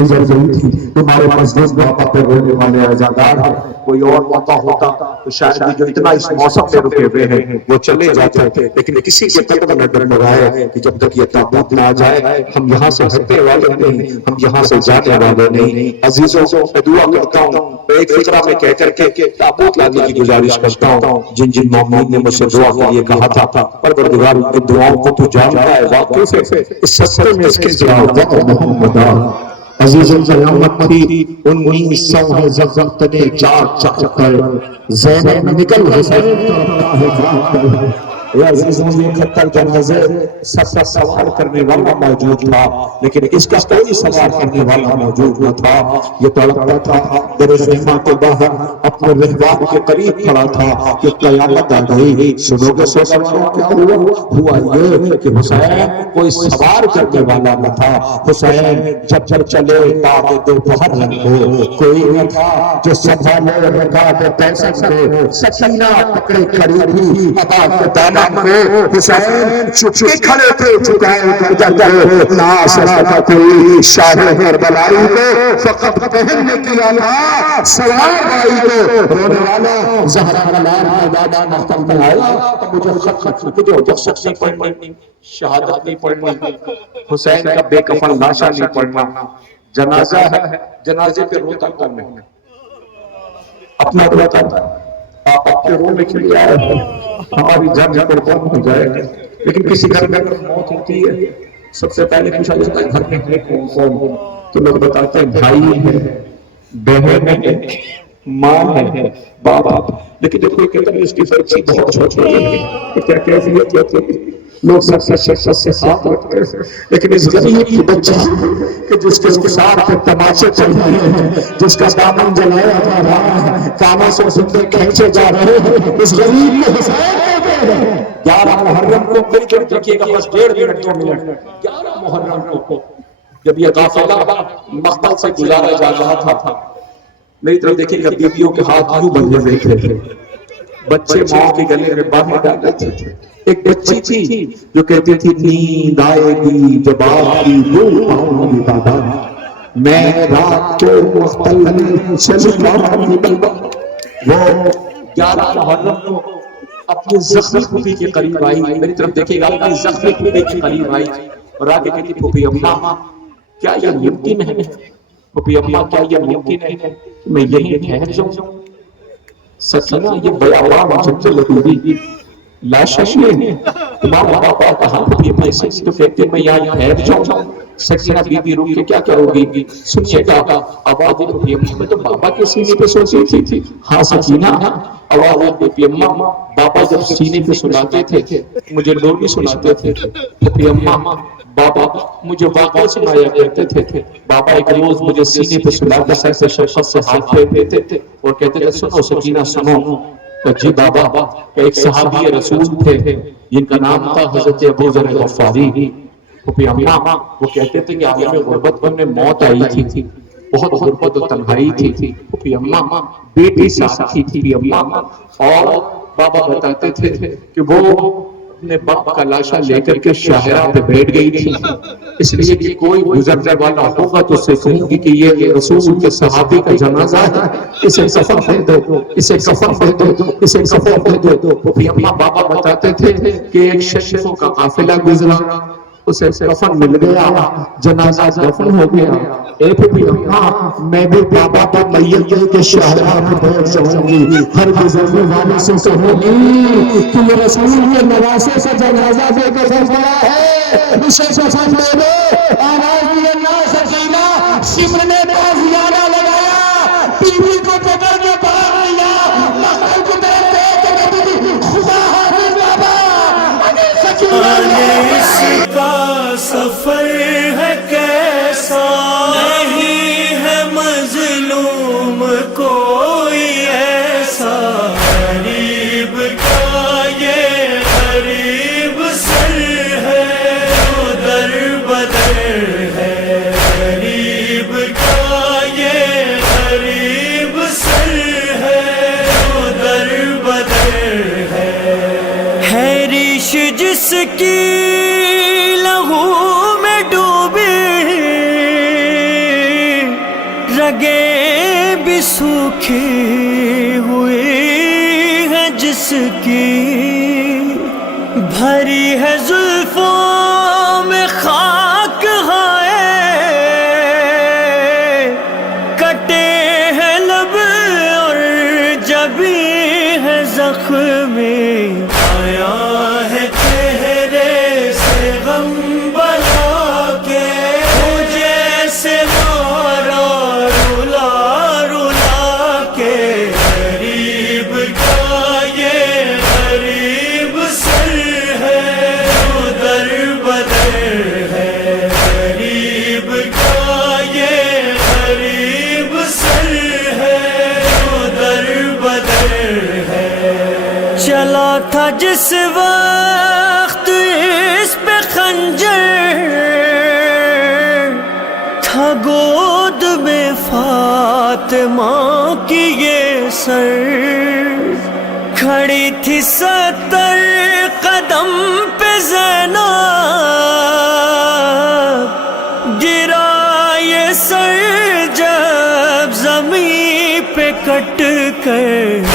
گزر گئی تھی. تمہارے مظلوم بابا پہ رونے والے عزادار ہیں. کوئی اور موقع ہوتا تو شاید جو اتنا اس موسم میں رکے ہوئے ہیں وہ چلے جاتے تھے، لیکن کسی کے قدم میں ڈگمگائے کہ جب تک یہ تابوت نہ آ جائے ہم یہاں سے ہٹنے والے نہیں، ہم یہاں سے جانے والے نہیں. عزیزوں میں دعا کرتا ہوں، ایک فکرہ میں کہہ کر کے تابوت لانے کی گزارش کرتا ہوں. جن جن مومنین نے مجھ سے دعا کے لیے کہا تھا، پروردگار ان کی دعاؤں کو تو جانتا ہے، واقف ہے. اس سستے میں اس کے جواب محمدہ عزیز قیامت تھی 1900 زغزغ نے چاک چاک کر زینب نکل حسین کرتا ہے جاک کر. اے عزیزوں یہ خطر جنازے سب کا سوار کرنے والا موجود تھا، لیکن اس کا کوئی سوار کرنے والا موجود نہ تھا. یہ تڑپتا تھا در خیمہ کے باہر اپنے رہبان کے قریب کھڑا تھا کہ قیامت آ گئی. سنو گے سو سواروں کیا ہوا یہ کہ حسین کوئی سوار کرنے والا نہ تھا. حسین جب جب چلے باغ دوپہر کو کوئی نہ تھا جو سنبھالے رکاب پیسن کو. سکینہ پکڑے کھڑی تھی عبا کے دامن کو. حسین چھپ کے کھڑے تھے جھکائے گردن. نہ سکتا کوئی شاہ کربلائی کو فقط بہن نے کیا تھا سوار بائی کو. رونے والا زہرا ملال میدان مختم میں آیا تو مجھے خط شخص نہیں پڑھنی، شہادت نہیں پڑھنی، حسین کا بے کفن لاشا نہیں پڑھنا. جنازہ ہے، جنازے پہ روتا کون ہے؟ اپنا روتا تھا. آپ اپنے رونے کے لیے آئے ہیں، ہماری جان قربان ہو جائے گا. لیکن کسی گھر میں اگر موت ہوتی ہے سب سے پہلے پوچھا جاتا ہے گھر میں ہے کون کون؟ تو لوگ بتاتے ہیں بھائی ہے، بہن ہے، ماں ہے، باپ. لیکن جب کوئی کہتا ہے اس کی بچی بہت چھوٹی ہے تو کیا کیفیت ہوتی ہے؟ لوگ سب سے شخص سے ہاتھ رکھتے ہیں. لیکن اس غریب کی بچہ کہ جس کے رخسار پہ تماشے چل رہے ہیں، جس کا دامن جلایا جا رہا ہے، کانوں سے زندے کھینچے جا رہے ہیں، اس غریب کو حسین کہتے ہیں. 11 محرم کو مل کر دیکھیے گا بس 1.5 منٹ 2 منٹ. 11 محرم کو جب یہ قافلہ مقتل سے گزارا جا رہا تھا، میری طرف دیکھیے گا بیویوں کے ہاتھ یوں بندھے ہوئے تھے، بچے ماں کے گلے میں باہر ڈالے تھے. ایک بچی تھی جو کہتی تھی نیند آئے گی جب آپ کی روح پاؤں گی بابا، میں رات کو مختل میں چلی جاؤں گی بابا. وہ 11 محرم کو اپنی زخمی پھوپھی کے قریب آئی. میری طرف دیکھیے گا اپنی زخمی پھوپھی کے قریب آئی اور آگے کہتی پھوپھی اماں کیا یہ ممکن ہے؟ پھوپھی اماں کیا یہ ممکن ہے کہ میں یہیں ٹھہر جاؤں؟ سکینہ یہ بیابان جنگل لگوی لاشا ہے، تمہارا بابا کہاں پھوپھی اماں سے تو کہتے میں یہاں ٹھہر جاؤں. سکینہ بی بی روک کے کیا کرو گی؟ سنیے گا آواز پھوپھی اماں میں تو بابا کے سینے پہ سوچی تھی. ہاں سکینہ آواز پھوپھی اماں بابا جب سینے پہ سلاتے تھے مجھے لوگ ہی سلاتے تھے. پھوپھی اماں بابا مجھے واقعہ سنایا کرتے تھے. بابا ایک روز مجھے سینے پہ سلا کر سر سے شفقت سے ہاتھ پھیر دیتے تھے اور کہتے تھے سنو سکینہ سنو. جی بابا ایک صحابی رسول تھے جن کا نام تھا حضرت ابو ذر غفاری. پھوپھی اماں وہ کہتے تھے کہ عالم غربت میں موت آئی تھی، بہت غربت و تنہائی تھی. پھوپھی اماں بیٹی ساتھ تھی. پھوپھی اماں اور بابا بتاتے تھے کہ وہ اپنے باپ کا لاشا لے کر کے شاہراہ پہ بیٹھ گئی تھی. اس لیے کہ کوئی گزرنے والا ہوگا تو اسے کہوں گی کہ یہ رسول کے صحابی کا جنازہ ہے، اسے کفن دے دو، اسے کفن دے دو، اسے کفن دے دو. پھوپھی اماں بابا بتاتے تھے کہ ایک شریفوں کا قافلہ گزرا، اسے کفن مل گیا، جنازہ دفن ہو گیا. اے پھوپھی اماں میں بھی بابا کا میت لے کے شاہراہ پہ بیٹھ جاؤں گی. ہر گزرنے والے سے کہوں گی کہ یہ رسول کے نواسے سے جنازہ دے کے پڑا ہے، اسے کفن دے دو. آواز دیے نا سکینہ. شمر نے تازیانہ لگایا، بیوی کو پکڑ کے باہر لیا، مقتل کو دیکھ کے کہتی تھی خدا حافظ بابا. اس کا سفر ہے کیسا، نہیں ہے مظلوم کوئی ایسا. غریب کا یہ غریب سر ہے جو در بدر ہے. غریب کا یہ غریب سر ہے جو در بدر ہے. ریش جس کی لہو میں ڈوبی جس کی بھری ہے زلفوں میں خاک ہائے، کٹے ہیں لب اور جبیں ہے زخمی، آیا ہے چہرے سے غم بلا کے، جیسے مارا رلا رلا کے، غریب کا یہ غریب سر ہے جو در بدر ہے، غریب کا یہ غریب سر ہے جو در بدر ہے۔ چلا تھا جس وقت اس پہ خنجر، تھا گود میں فاطمہ کی یہ سر، کھڑی تھی 70 قدم پہ زینب، گرا یہ سر جب زمین پہ کٹ کر،